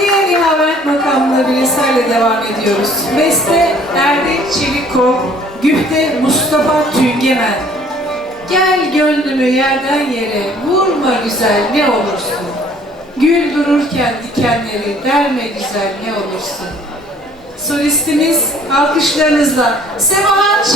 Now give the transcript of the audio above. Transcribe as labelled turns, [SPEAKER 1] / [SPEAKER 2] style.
[SPEAKER 1] Diğer ihavet makamına bir devam ediyoruz. Beste Erdek Çelikkol, Güfte Mustafa Tüngemen. Gel gönlümü yerden yere, vurma güzel ne olursun. Gül dururken dikenleri derme güzel ne olursun. Solistimiz alkışlarınızla Semahat Şentürk.